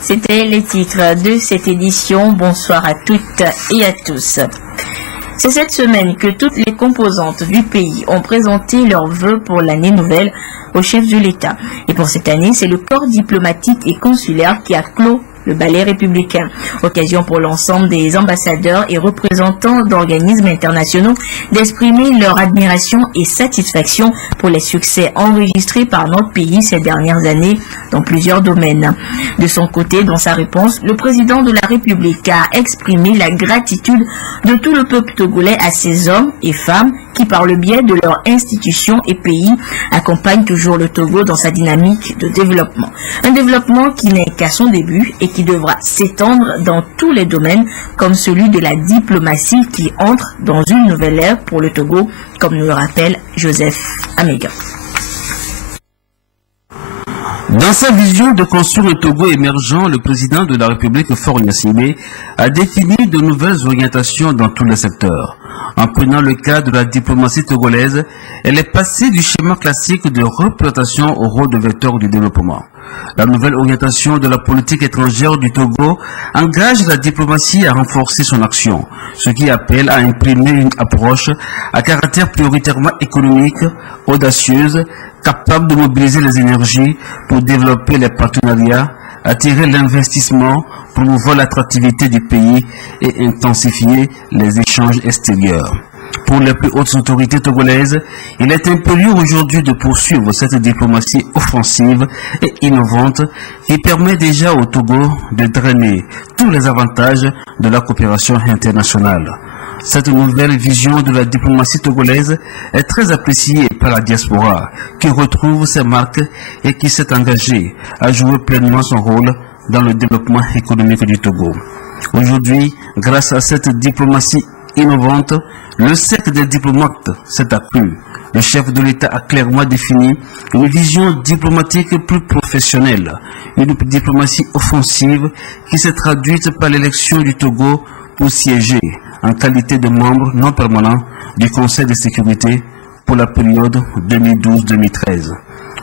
C'était les titres de cette édition. Bonsoir à toutes et à tous. C'est cette semaine que toutes les composantes du pays ont présenté leurs vœux pour l'année nouvelle au chef de l'État. Et pour cette année, c'est le corps diplomatique et consulaire qui a clos le ballet républicain. Occasion pour l'ensemble des ambassadeurs et représentants d'organismes internationaux d'exprimer leur admiration et satisfaction pour les succès enregistrés par notre pays ces dernières années dans plusieurs domaines. De son côté, dans sa réponse, le président de la République a exprimé la gratitude de tout le peuple togolais à ces hommes et femmes qui, par le biais de leurs institutions et pays, accompagnent toujours le Togo dans sa dynamique de développement. Un développement qui n'est qu'à son début et qui devra s'étendre dans tous les domaines, comme celui de la diplomatie qui entre dans une nouvelle ère pour le Togo, comme nous le rappelle Joseph Améga. Dans sa vision de construire le Togo émergent, le président de la République, Faure Gnassingbé, a défini de nouvelles orientations dans tous les secteurs. En prenant le cas de la diplomatie togolaise, elle est passée du schéma classique de représentation au rôle de vecteur du développement. La nouvelle orientation de la politique étrangère du Togo engage la diplomatie à renforcer son action, ce qui appelle à imprimer une approche à caractère prioritairement économique, audacieuse, capable de mobiliser les énergies pour développer les partenariats, attirer l'investissement, promouvoir l'attractivité du pays et intensifier les échanges extérieurs. Pour les plus hautes autorités togolaises, il est impérieux aujourd'hui de poursuivre cette diplomatie offensive et innovante qui permet déjà au Togo de drainer tous les avantages de la coopération internationale. Cette nouvelle vision de la diplomatie togolaise est très appréciée par la diaspora, qui retrouve ses marques et qui s'est engagée à jouer pleinement son rôle dans le développement économique du Togo. Aujourd'hui, grâce à cette diplomatie innovante, le cercle des diplomates s'est accru. Le chef de l'État a clairement défini une vision diplomatique plus professionnelle, une diplomatie offensive qui s'est traduite par l'élection du Togo pour siéger en qualité de membre non permanent du Conseil de sécurité pour la période 2012-2013.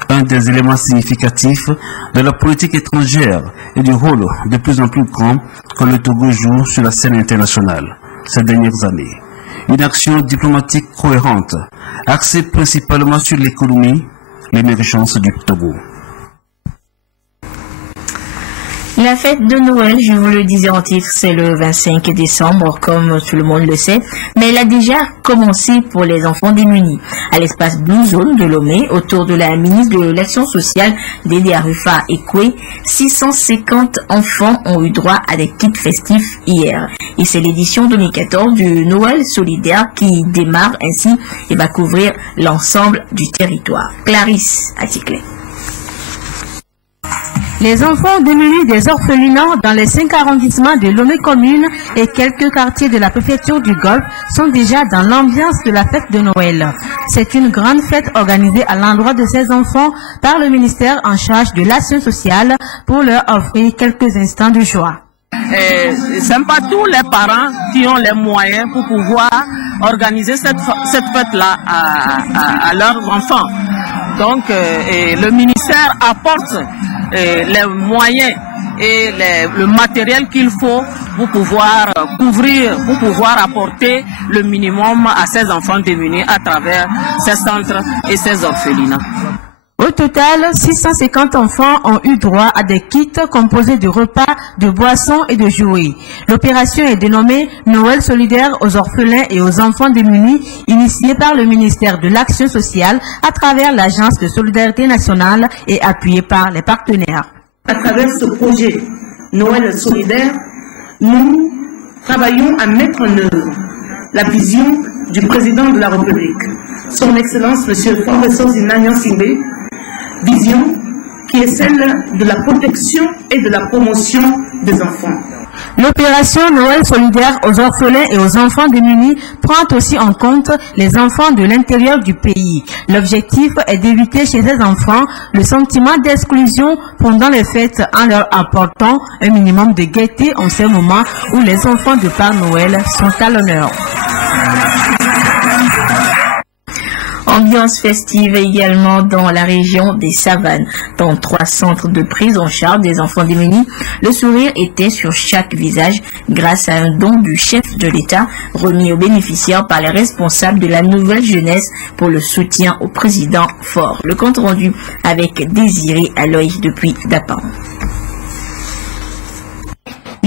Un des éléments significatifs de la politique étrangère et du rôle de plus en plus grand que le Togo joue sur la scène internationale ces dernières années. Une action diplomatique cohérente, axée principalement sur l'économie, l'émergence du Togo. La fête de Noël, je vous le disais en titre, c'est le 25 décembre, comme tout le monde le sait, mais elle a déjà commencé pour les enfants démunis. À l'espace Blue Zone de Lomé, autour de la ministre de l'Action sociale, Dédé Arufa Ekwe, 650 enfants ont eu droit à des kits festifs hier. Et c'est l'édition 2014 du Noël solidaire qui démarre ainsi et va couvrir l'ensemble du territoire. Clarisse Atikle. Les enfants démunis des orphelinats dans les 5 arrondissements de Lomé commune et quelques quartiers de la préfecture du Golfe sont déjà dans l'ambiance de la fête de Noël. C'est une grande fête organisée à l'endroit de ces enfants par le ministère en charge de l'action sociale pour leur offrir quelques instants de joie. Ce n'est pas tous les parents qui ont les moyens pour pouvoir organiser cette fête-là à leurs enfants. Donc, le ministère apporte les moyens et le matériel qu'il faut pour pouvoir couvrir, pour pouvoir apporter le minimum à ces enfants démunis à travers ces centres et ces orphelinats. Au total, 650 enfants ont eu droit à des kits composés de repas, de boissons et de jouets. L'opération est dénommée Noël solidaire aux orphelins et aux enfants démunis, initiée par le ministère de l'Action sociale à travers l'Agence de solidarité nationale et appuyée par les partenaires. À travers ce projet Noël solidaire, nous travaillons à mettre en œuvre la vision du président de la République, son Excellence M. Faure Gnassingbé, vision qui est celle de la protection et de la promotion des enfants. L'opération Noël solidaire aux orphelins et aux enfants démunis prend aussi en compte les enfants de l'intérieur du pays. L'objectif est d'éviter chez ces enfants le sentiment d'exclusion pendant les fêtes en leur apportant un minimum de gaieté en ces moments où les enfants de Père Noël sont à l'honneur. Ambiance festive également dans la région des Savanes. Dans 3 centres de prise en charge des enfants démunis, le sourire était sur chaque visage grâce à un don du chef de l'État remis aux bénéficiaires par les responsables de la nouvelle jeunesse pour le soutien au président Faure. Le compte rendu avec Désiré Aloy depuis Dapan.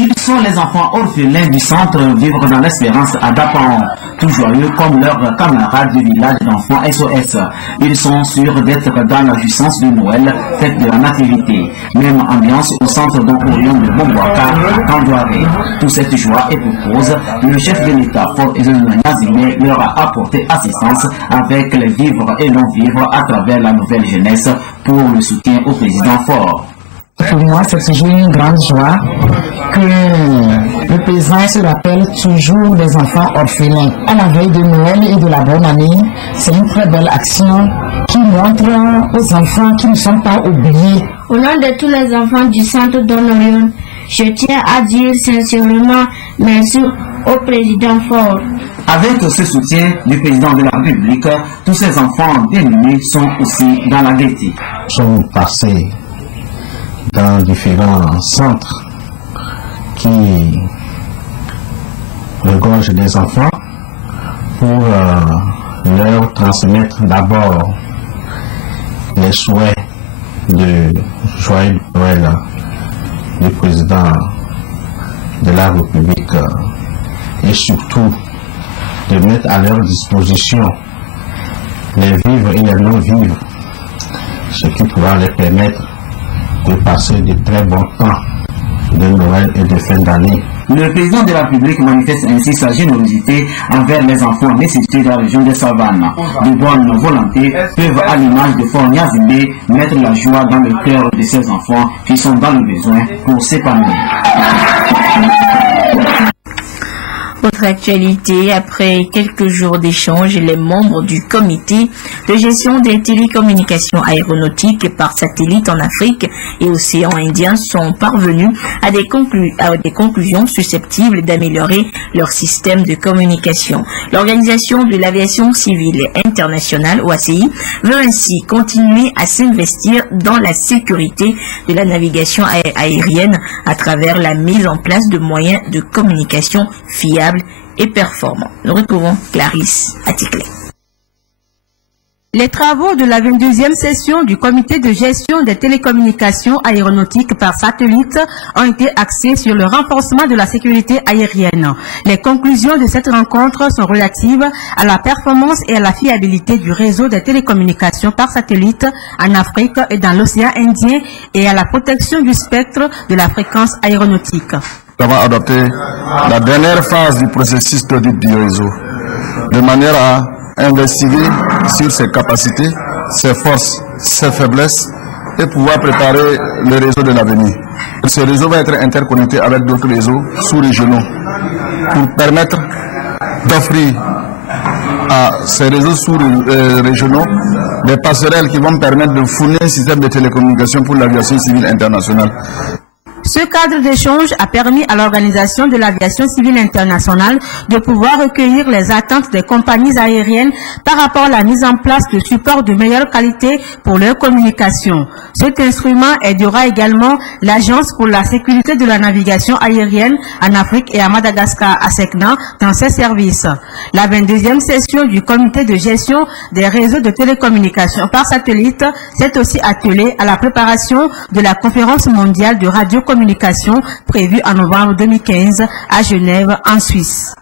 Ils sont les enfants orphelins du centre Vivre dans l'Espérance à Dapan, tout joyeux comme leurs camarades du village d'enfants SOS. Ils sont sûrs d'être dans la jouissance de Noël, fête de la nativité. Même ambiance au centre d'Oncorion de Bombouaka à Kandouaré. Toute cette joie est pour cause. Le chef de l'État, Faure Nazimé, leur a apporté assistance avec les vivres et non-vivres à travers la nouvelle jeunesse pour le soutien au président Faure. Pour moi, c'est toujours une grande joie que le président se rappelle toujours des enfants orphelins. À la veille de Noël et de la bonne année, c'est une très belle action qui montre aux enfants qui ne sont pas oubliés. Au nom de tous les enfants du centre d'Onorion, je tiens à dire sincèrement merci au président Faure. Avec ce soutien du président de la République, tous ces enfants démunis sont aussi dans la gaieté. Nous sommes passés dans différents centres qui regorgent des enfants pour leur transmettre d'abord les souhaits de joyeux Noël du président de la République et surtout de mettre à leur disposition les vivres et les non-vivres, ce qui pourra les permettre de passer de très bons temps de Noël et de fin d'année. Le président de la République manifeste ainsi sa générosité envers les enfants nécessités de la région des Savanes. De bonnes volontés peuvent, à l'image de Faure Nazimé, mettre la joie dans le cœur de ces enfants qui sont dans le besoin pour s'épanouir. Autre actualité, après quelques jours d'échanges, les membres du comité de gestion des télécommunications aéronautiques par satellite en Afrique et océan Indien sont parvenus à des conclusions susceptibles d'améliorer leur système de communication. L'Organisation de l'aviation civile internationale, OACI, veut ainsi continuer à s'investir dans la sécurité de la navigation aérienne à travers la mise en place de moyens de communication fiables et performants. Nous retrouvons Clarisse Aticlé. Les travaux de la 22e session du comité de gestion des télécommunications aéronautiques par satellite ont été axés sur le renforcement de la sécurité aérienne. Les conclusions de cette rencontre sont relatives à la performance et à la fiabilité du réseau des télécommunications par satellite en Afrique et dans l'océan Indien et à la protection du spectre de la fréquence aéronautique. Nous avons adopté la dernière phase du processus d'audit du réseau, de manière à investiguer sur ses capacités, ses forces, ses faiblesses et pouvoir préparer le réseau de l'avenir. Ce réseau va être interconnecté avec d'autres réseaux sous-régionaux pour permettre d'offrir à ces réseaux sous-régionaux des passerelles qui vont permettre de fournir un système de télécommunication pour l'aviation civile internationale. Ce cadre d'échange a permis à l'Organisation de l'aviation civile internationale de pouvoir recueillir les attentes des compagnies aériennes par rapport à la mise en place de supports de meilleure qualité pour leur communication. Cet instrument aidera également l'Agence pour la sécurité de la navigation aérienne en Afrique et à Madagascar, ASECNA, dans ses services. La 22e session du comité de gestion des réseaux de télécommunications par satellite s'est aussi attelée à la préparation de la conférence mondiale de radiocommunication prévue en novembre 2015 à Genève, en Suisse.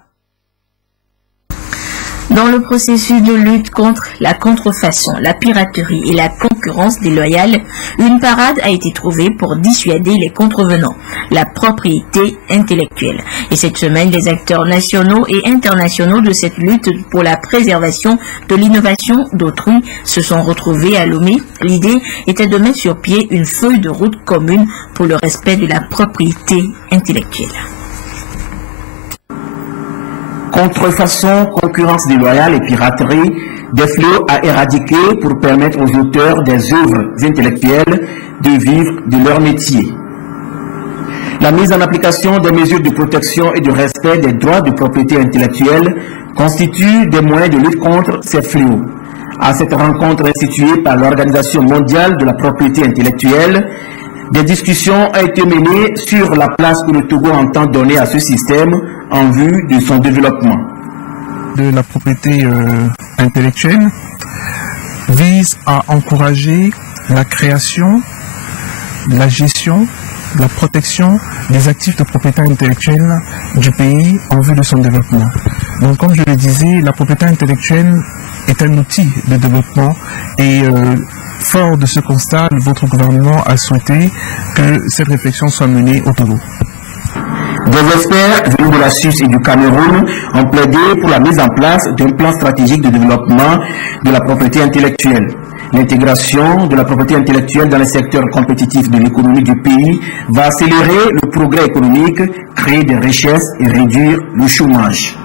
Dans le processus de lutte contre la contrefaçon, la piraterie et la concurrence déloyale, une parade a été trouvée pour dissuader les contrevenants, la propriété intellectuelle. Et cette semaine, les acteurs nationaux et internationaux de cette lutte pour la préservation de l'innovation d'autrui se sont retrouvés à Lomé. L'idée était de mettre sur pied une feuille de route commune pour le respect de la propriété intellectuelle. Contrefaçon, concurrence déloyale et piraterie, des fléaux à éradiquer pour permettre aux auteurs des œuvres intellectuelles de vivre de leur métier. La mise en application des mesures de protection et de respect des droits de propriété intellectuelle constitue des moyens de lutte contre ces fléaux. À cette rencontre instituée par l'Organisation mondiale de la propriété intellectuelle, des discussions ont été menées sur la place que le Togo entend donner à ce système en vue de son développement. De la propriété intellectuelle vise à encourager la création, la gestion, la protection des actifs de propriété intellectuelle du pays en vue de son développement. Donc, comme je le disais, la propriété intellectuelle est un outil de développement et fort de ce constat, votre gouvernement a souhaité que cette réflexion soit menée au Togo. Des experts venus de la Suisse et du Cameroun ont plaidé pour la mise en place d'un plan stratégique de développement de la propriété intellectuelle. L'intégration de la propriété intellectuelle dans les secteurs compétitifs de l'économie du pays va accélérer le progrès économique, créer des richesses et réduire le chômage.